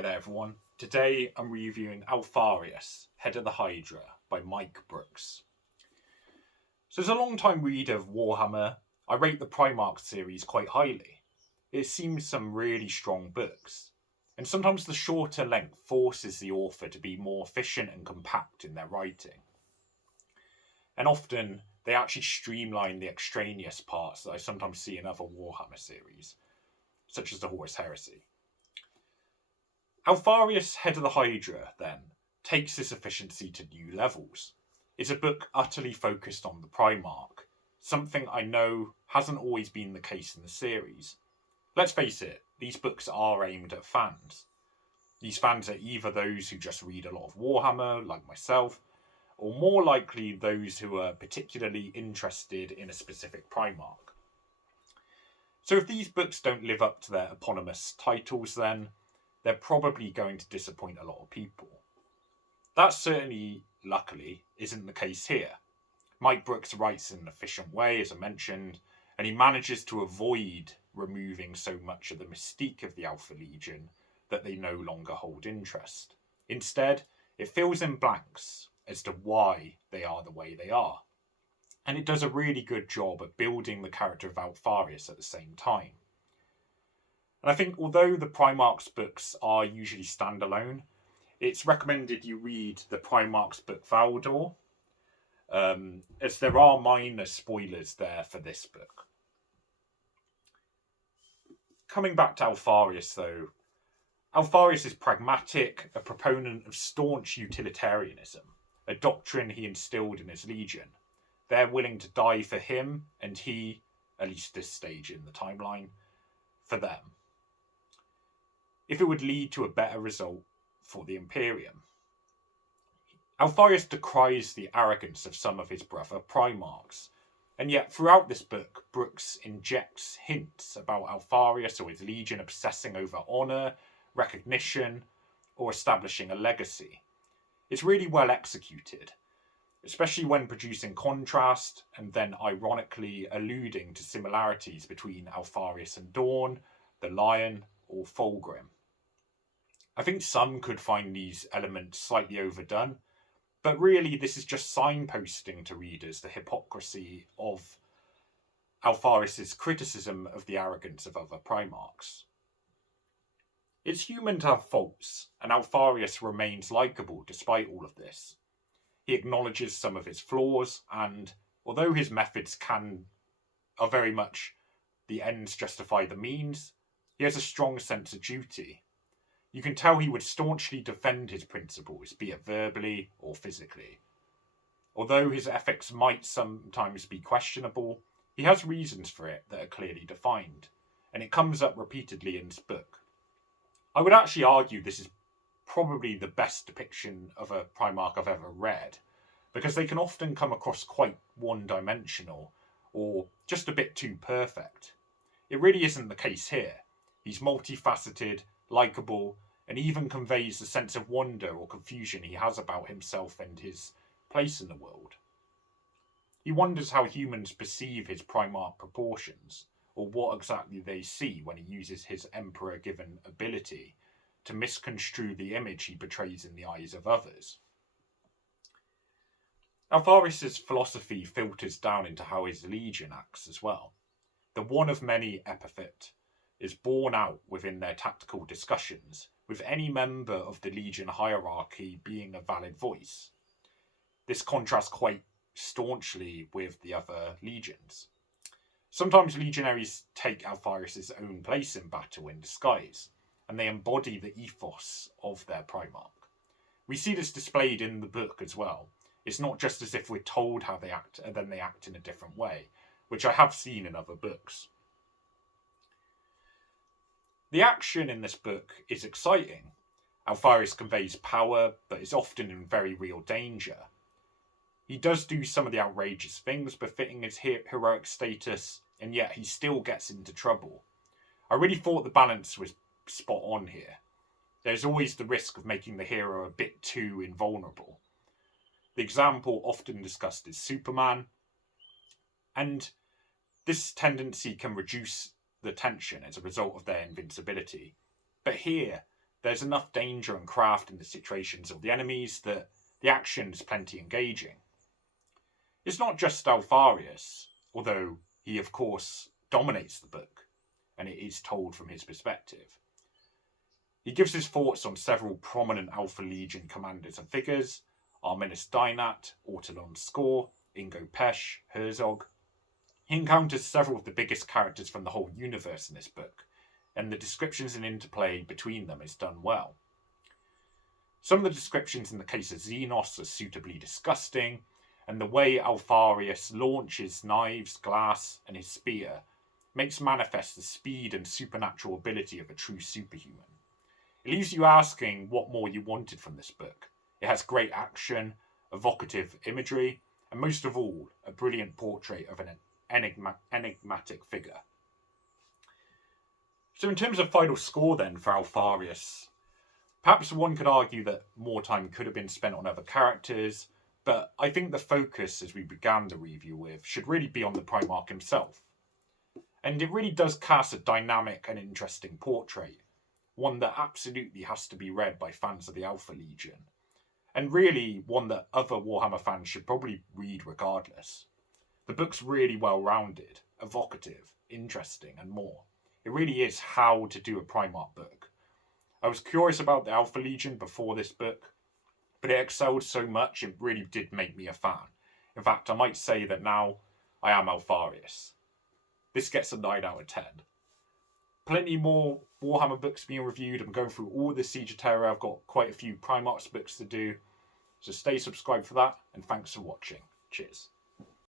Hi there everyone. Today I'm reviewing Alpharius, Head of the Hydra by Mike Brooks. So as a long-time reader of Warhammer, I rate the Primarch series quite highly. It seems some really strong books, and sometimes the shorter length forces the author to be more efficient and compact in their writing. And often they actually streamline the extraneous parts that I sometimes see in other Warhammer series, such as the Horus Heresy. Alpharius, Head of the Hydra, then, takes this efficiency to new levels. It's a book utterly focused on the Primarch, something I know hasn't always been the case in the series. Let's face it, these books are aimed at fans. These fans are either those who just read a lot of Warhammer, like myself, or more likely those who are particularly interested in a specific Primarch. So if these books don't live up to their eponymous titles, then they're probably going to disappoint a lot of people. That certainly, luckily, isn't the case here. Mike Brooks writes in an efficient way, as I mentioned, and he manages to avoid removing so much of the mystique of the Alpha Legion that they no longer hold interest. Instead, it fills in blanks as to why they are the way they are. And it does a really good job at building the character of Alpharius at the same time. And I think although the Primarch's books are usually standalone, it's recommended you read the Primarch's book Valdor, as there are minor spoilers there for this book. Coming back to Alpharius though, Alpharius is pragmatic, a proponent of staunch utilitarianism, a doctrine he instilled in his legion. They're willing to die for him, and he, at least this stage in the timeline, for them, if it would lead to a better result for the Imperium. Alpharius decries the arrogance of some of his brother Primarchs, and yet throughout this book, Brooks injects hints about Alpharius or his legion obsessing over honour, recognition, or establishing a legacy. It's really well executed, especially when producing contrast and then ironically alluding to similarities between Alpharius and Dawn, the Lion, or Fulgrim. I think some could find these elements slightly overdone, but really this is just signposting to readers the hypocrisy of Alpharius' criticism of the arrogance of other Primarchs. It's human to have faults, and Alpharius remains likeable despite all of this. He acknowledges some of his flaws, and although his methods are very much the ends justify the means, he has a strong sense of duty. You can tell he would staunchly defend his principles, be it verbally or physically. Although his ethics might sometimes be questionable, he has reasons for it that are clearly defined, and it comes up repeatedly in this book. I would actually argue this is probably the best depiction of a Primarch I've ever read, because they can often come across quite one-dimensional, or just a bit too perfect. It really isn't the case here. He's multifaceted, likeable, and even conveys the sense of wonder or confusion he has about himself and his place in the world. He wonders how humans perceive his Primarch proportions, or what exactly they see when he uses his Emperor-given ability to misconstrue the image he portrays in the eyes of others. Alpharius' philosophy filters down into how his legion acts as well. The one-of-many epithet is borne out within their tactical discussions, with any member of the legion hierarchy being a valid voice. This contrasts quite staunchly with the other legions. Sometimes legionaries take Alpharius' own place in battle in disguise, and they embody the ethos of their Primarch. We see this displayed in the book as well. It's not just as if we're told how they act and then they act in a different way, which I have seen in other books. The action in this book is exciting. Alpharius conveys power, but is often in very real danger. He does do some of the outrageous things befitting his heroic status, and yet he still gets into trouble. I really thought the balance was spot on here. There's always the risk of making the hero a bit too invulnerable. The example often discussed is Superman, and this tendency can reduce the tension as a result of their invincibility. But here, there's enough danger and craft in the situations of the enemies that the action is plenty engaging. It's not just Alpharius, although he of course dominates the book, and it is told from his perspective. He gives his thoughts on several prominent Alpha Legion commanders and figures: Arminus Dynat, Ortolan Skor, Ingo Pesh, Herzog. He encounters several of the biggest characters from the whole universe in this book, and the descriptions and interplay between them is done well. Some of the descriptions in the case of Xenos are suitably disgusting, and the way Alpharius launches knives, glass, and his spear makes manifest the speed and supernatural ability of a true superhuman. It leaves you asking what more you wanted from this book. It has great action, evocative imagery, and most of all, a brilliant portrait of an enigmatic figure. So in terms of final score then for Alpharius, perhaps one could argue that more time could have been spent on other characters, but I think the focus, as we began the review with, should really be on the Primarch himself. And it really does cast a dynamic and interesting portrait, one that absolutely has to be read by fans of the Alpha Legion, and really one that other Warhammer fans should probably read regardless. The book's really well-rounded, evocative, interesting, and more. It really is how to do a Primarch book. I was curious about the Alpha Legion before this book, but it excelled so much it really did make me a fan. In fact, I might say that now I am Alpharius. This gets a 9 out of 10. Plenty more Warhammer books being reviewed. I'm going through all the Siege of Terror. I've got quite a few Primarch books to do. So stay subscribed for that, and thanks for watching. Cheers.